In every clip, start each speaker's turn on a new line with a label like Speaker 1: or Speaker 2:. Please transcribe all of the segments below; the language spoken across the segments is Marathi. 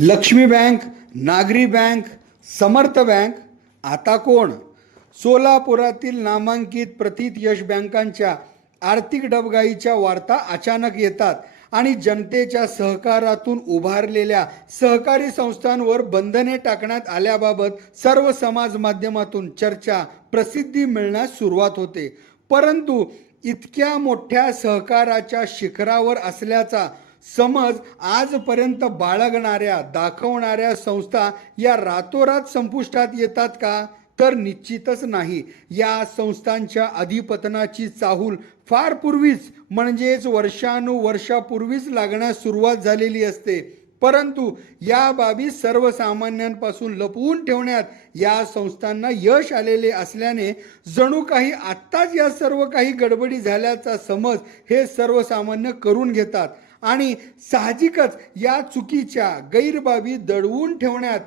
Speaker 1: लक्ष्मी बँक नागरी बँक समर्थ बँक आता कोण? सोलापुरातील नामांकित प्रथित यश बँकांच्या आर्थिक डबगाईच्या वार्ता अचानक येतात आणि जनतेच्या सहकारातून उभारलेल्या सहकारी संस्थांवर बंधने टाकण्यात आल्याबाबत सर्व समाज माध्यमातून चर्चा प्रसिद्धी मिळण्यास सुरुवात होते. परंतु इतक्या मोठ्या सहकाराच्या शिखरावर असल्याचा समज आजपर्यंत बाळगणाऱ्या दाखवणाऱ्या संस्था या रातोरात संपुष्टात येतात का? तर निश्चितच नाही. या संस्थांच्या अधिपतनाची चाहूल फार पूर्वीच म्हणजेच वर्षानुवर्षापूर्वीच लागण्यास सुरुवात झालेली असते. परंतु या बाबी सर्वसामान्यांपासून लपवून ठेवण्यात या संस्थांना यश आलेले असल्याने जणू काही आत्ताच या सर्व काही गडबडी झाल्याचा समज हे सर्वसामान्य करून घेतात. आणि साहजिकच या चुकीच्या गैरबाबी दडवून ठेवण्यात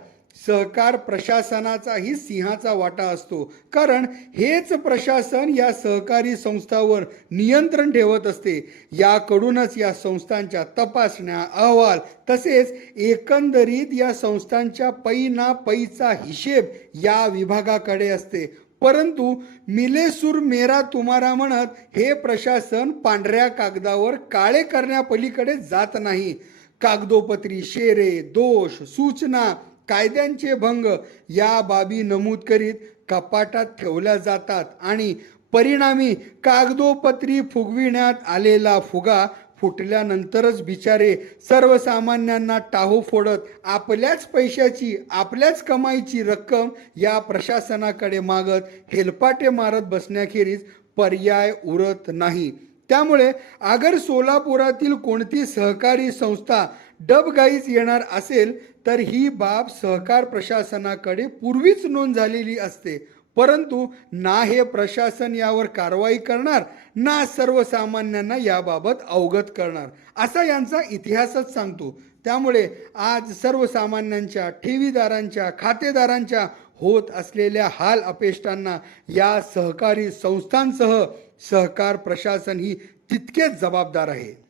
Speaker 1: सहकार प्रशासनाचाही सिंहाचा वाटा असतो. कारण हेच प्रशासन या सहकारी संस्थावर नियंत्रण ठेवत असते. याकडूनच या संस्थांच्या तपासण्या अहवाल तसेच एकंदरीत या संस्थांच्या पै ना पैचा हिशेब या विभागाकडे असते. परंतु मिलेसूर मेरा तुम्हारा म्हणत हे प्रशासन पांढऱ्या कागदावर काळे करण्यापलीकडे जात नाही. कागदोपत्री शेरे दोष सूचना कायद्यांचे भंग या बाबी नमूद करीत कपाटात ठेवल्या जातात आणि परिणामी कागदोपत्री फुगविण्यात आलेला फुगा फुटल्यानंतरच बिचारे सर्वसामान्यांना टाहो फोडत आपल्याच पैशाची आपल्याच कमाईची रक्कम या प्रशासनाकडे मागत हेलपाटे मारत बसण्याखेरीज पर्याय उरत नाही. त्यामुळे अगर सोलापुरातील कोणती सहकारी संस्था डबगाईच येणार असेल तर ही बाब सहकार प्रशासनाकडे पूर्वीच नोंद झालेली असते. परंतु ना हे प्रशासन यावर कारवाई करणार ना सर्वसामान्यांना याबाबत अवगत करणार. असा यांचा इतिहासच सांगतो. त्यामुळे आज सर्वसामान्यांच्या ठेवीदारांच्या खातेदारांच्या होत असलेल्या हाल अपेष्टांना या सहकारी संस्थांसह सहकार प्रशासन ही तितकेच जबाबदार आहे.